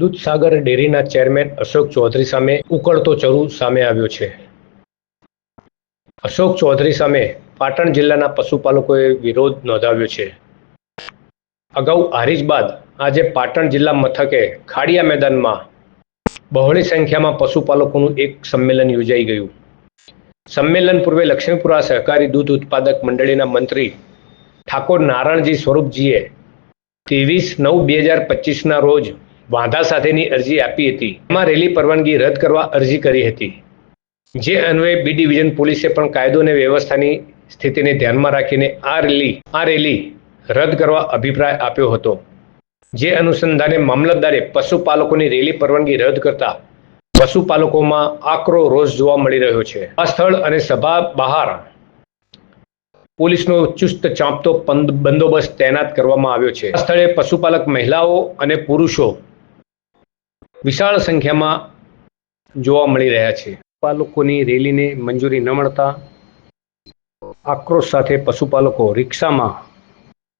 દૂધસાગર ડેરીના ચેરમેન અશોક ચૌધરી સામે ઉકળતો ચરુ સામે આવ્યો છે. અશોક ચૌધરી સામે પાટણ જિલ્લાના પશુપાલકોએ વિરોધ નોંધાવ્યો છે. અગાઉ હારીજ બાદ આજે પાટણ જિલ્લા મથકે ખાડિયા મેદાનમાં બહોળી સંખ્યામાં પશુપાલકોનું એક સંમેલન યોજાઈ ગયું. સંમેલન પૂર્વે લક્ષ્મીપુરા સહકારી દૂધ ઉત્પાદક મંડળીના મંત્રી ઠાકોર નારણજી સ્વરૂપજીએ 23/9/2025ના રોજ વાંધા સાથેની અરજી આપી હતી. એમાં રેલી પરવાનગી રદ કરવા અરજી કરી હતી, જે અન્વયે બી ડિવિઝન પોલીસે પણ કાયદો અને વ્યવસ્થાની સ્થિતિને ધ્યાનમાં રાખીને આ રેલી રદ કરવા અભિપ્રાય આપ્યો હતો. જે અનુસંધાને મામલતદારે પશુપાલકોની રેલી પરવાનગી રદ કરતા પશુપાલકોમાં આકરો રોષ જોવા મળી રહ્યો છે. આ સ્થળ અને સભા બહાર પોલીસનો ચુસ્ત ચાંપતો બંદોબસ્ત તૈનાત કરવામાં આવ્યો છે. આ સ્થળે પશુપાલક મહિલાઓ અને પુરુષો વિશાળ સંખ્યામાં જોવા મળી રહ્યા છે. પશુપાલકોની રેલીને મંજૂરી ન મળતા આક્રોશ સાથે પશુપાલકો રિક્ષામાં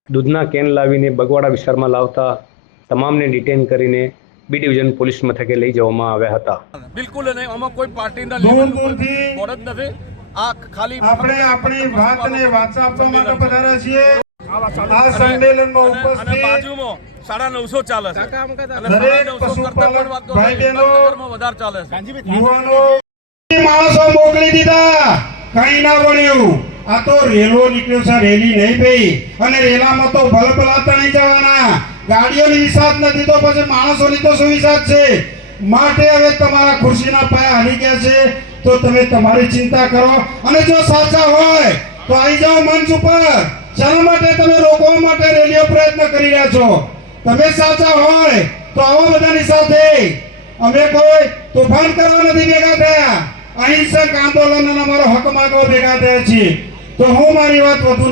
દૂધના કેન લાવીને બગવાડા વિસ્તારમાં લાવતા તમામને ડિટેન કરીને બી ડિવિઝન પોલીસ મથકે લઈ જવામાં આવ્યા હતા. બિલકુલ નહીં, આમાં કોઈ પાર્ટીના લેવલ બોર્ડ જ નથી. આ ખાલી આપણે આપણી વાતને વાચા આપવા માટે પધાર્યા છીએ. આ સંમેલનમાં ઉપસ્થિત બાજુમાં 950 ચાલે છે અને દરેક 950 પશુપાલક ભાઈ બહેનો વધારે ચાલે છે. યુવાનો માણસો મોકલી દીધા, કઈ ના બન્યું. આ તો રેલો નીકળ્યો છે, રેલી નહીં ભાઈ. અને રેલામાં તો ભલભલાતા નહીં જવાના. ગાડીઓની વિસાત નથી તો પછી માણસોની તો સુવિસાત છે. માટે હવે તમારા ખુરશીના પાયા હાલી ગયા છે તો તમે તમારી ચિંતા કરો, અને જો સાચા હોય તો આવી જાઓ મંચ ઉપર. શા માટે તમે રોકવા માટે રેલીઓ પ્રયત્ન કરી રહ્યા છો? તમે સાચા હોય તો આવો બધાની સાથે. અમે કોઈ તોફાન કરવા નથી ભેગા થયા, અહિંસક આંદોલન અને અમારો હક માંગવા ભેગા થયા છીએ. તો હું મારી વાત વધુ